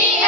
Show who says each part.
Speaker 1: Yeah.